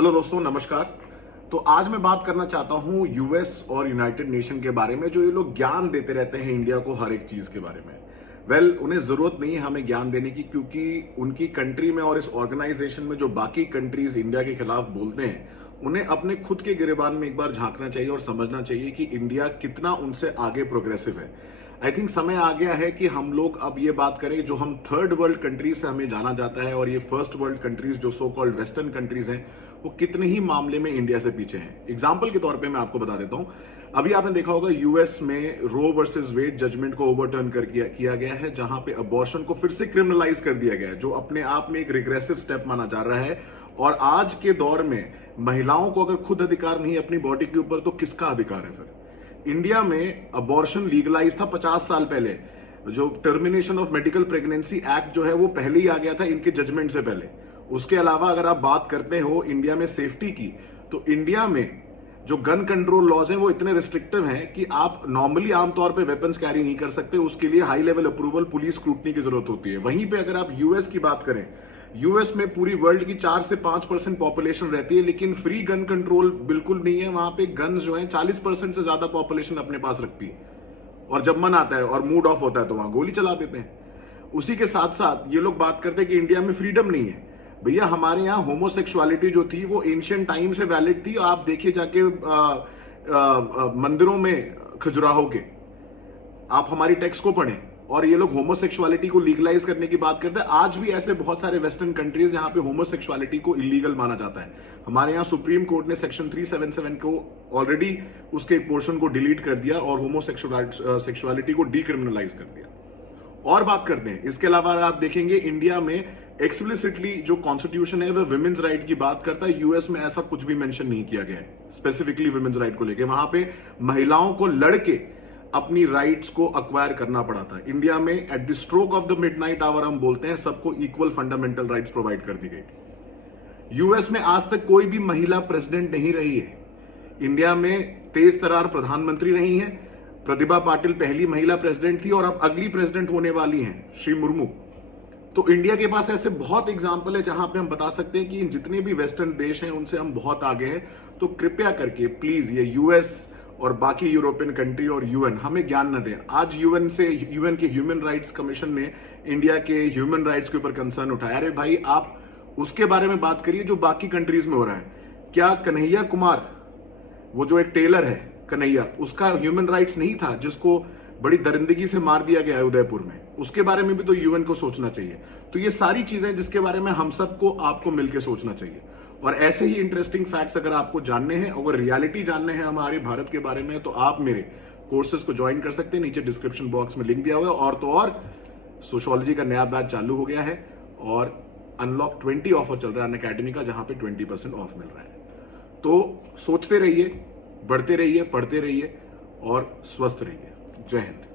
Hello दोस्तों, नमस्कार। तो आज मैं बात करना चाहता हूं यूएस और यूनाइटेड नेशन के बारे में, जो ये लोग ज्ञान देते रहते हैं इंडिया को हर एक चीज के बारे में। उन्हें जरूरत नहीं है हमें ज्ञान देने की, क्योंकि उनकी कंट्री में और इस ऑर्गेनाइजेशन में जो बाकी कंट्रीज इंडिया के खिलाफ बोलते हैं, उन्हें अपने खुद के गिरेबान में एक बार झांकना चाहिए और समझना चाहिए कि इंडिया कितना उनसे आगे प्रोग्रेसिव है। आई थिंक समय आ गया है कि हम लोग अब ये बात करें, जो हम थर्ड वर्ल्ड कंट्रीज से हमें जाना जाता है और ये फर्स्ट वर्ल्ड कंट्रीज जो सो कॉल्ड वेस्टर्न कंट्रीज हैं, वो कितने ही मामले में इंडिया से पीछे हैं। एग्जाम्पल के तौर पे मैं आपको बता देता हूं, अभी आपने देखा होगा यूएस में रो वर्सेस वेड जजमेंट को ओवरटर्न कर किया गया है, जहां पे अबॉर्शन को फिर से क्रिमिनलाइज कर दिया गया है, जो अपने आप में एक रिग्रेसिव स्टेप माना जा रहा है। और आज के दौर में महिलाओं को अगर खुद अधिकार नहीं है अपनी बॉडी के ऊपर, तो किसका अधिकार है फिर? इंडिया में अबॉर्शन लीगलाइज था 50 साल पहले। जो termination of medical pregnancy act जो है वो पहले ही आ गया था इनके जजमेंट से पहले। उसके अलावा अगर आप बात करते हो इंडिया में सेफ्टी की, तो इंडिया में जो गन कंट्रोल लॉज हैं वो इतने रिस्ट्रिक्टिव हैं कि आप नॉर्मली आमतौर पे वेपन्स कैरी नहीं कर सकते। उसके लिए high level approval, police scrutiny की जरूरत होती है। वहीं पे अगर आप यूएस की बात करें, यूएस में पूरी वर्ल्ड की 4 से 5% पॉपुलेशन रहती है, लेकिन फ्री गन कंट्रोल बिल्कुल नहीं है। वहां पे गन्स जो है 40% से ज्यादा पॉपुलेशन अपने पास रखती है, और जब मन आता है और मूड ऑफ होता है तो वहां गोली चला देते हैं। उसी के साथ साथ ये लोग बात करते हैं कि इंडिया में फ्रीडम नहीं है। भैया, हमारे यहाँ होमोसेक्सुअलिटी जो थी वो एंशियंट टाइम से वैलिड थी। आप देखिए जाके मंदिरों में खजुराहो के, आप हमारी टेक्स्ट को पढ़ें, और ये लोग होमोसेक्सुअलिटी को लीगलाइज करने की बात करते हैं। आज भी ऐसे बहुत सारे वेस्टर्न कंट्रीज जहां पे होमोसेक्सुअलिटी को इलीगल माना जाता है। हमारे यहाँ सुप्रीम कोर्ट ने सेक्शन 377 को ऑलरेडी उसके एक पोर्शन को डिलीट कर दिया और होमोसेक्सुअलिटी को डीक्रिमिनलाइज कर दिया। और बात करते हैं, इसके अलावा आप देखेंगे इंडिया में एक्सप्लिसिटली जो कॉन्स्टिट्यूशन है वह विमेन्स राइट की बात करता है। यूएस में ऐसा कुछ भी मेंशन नहीं किया गया है स्पेसिफिकली विमेन्स राइट को लेकर। वहां पे महिलाओं को लड़के अपनी राइट्स को अक्वायर करना पड़ा था। इंडिया में at the stroke of the midnight hour हम बोलते हैं, सबको इक्वल फंडामेंटल राइट्स प्रोवाइड कर दी गई। यूएस में आज तक कोई भी महिला प्रेसिडेंट नहीं रही है। इंडिया में तेज तरार प्रधानमंत्री रही हैं। प्रतिभा पाटिल पहली महिला प्रेसिडेंट थी और अब अगली प्रेसिडेंट होने वाली हैं श्री मुर्मू। तो इंडिया के पास ऐसे बहुत एग्जाम्पल है जहां पे हम बता सकते हैं कि इन जितने भी वेस्टर्न देश हैं उनसे हम बहुत आगे हैं। तो कृपया करके प्लीज ये यूएस और बाकी यूरोपियन कंट्री और यूएन हमें ज्ञान न दें। आज यूएन के ह्यूमन राइट्स कमीशन ने इंडिया के ह्यूमन राइट्स के ऊपर कंसर्न उठाया। अरे भाई, आप उसके बारे में बात करिए जो बाकी कंट्रीज में हो रहा है। क्या कन्हैया कुमार, वो जो एक टेलर है कन्हैया, उसका ह्यूमन राइट्स नहीं था, जिसको बड़ी दरिंदगी से मार दिया गया है उदयपुर में? उसके बारे में भी तो यूएन को सोचना चाहिए। तो ये सारी चीजें जिसके बारे में हम सबको आपको मिलकर सोचना चाहिए। और ऐसे ही इंटरेस्टिंग फैक्ट्स अगर आपको जानने हैं, अगर रियलिटी जानने हैं हमारे भारत के बारे में, तो आप मेरे कोर्सेज को ज्वाइन कर सकते हैं। नीचे डिस्क्रिप्शन बॉक्स में लिंक दिया हुआ है। और तो और सोशियोलॉजी का नया बैच चालू हो गया है और अनलॉक 20 ऑफर चल रहा है अनअकैडमी का, जहां पे 20% ऑफ मिल रहा है। तो सोचते रहिए, बढ़ते रहिए, पढ़ते रहिए और स्वस्थ रहिए। जय हिंद।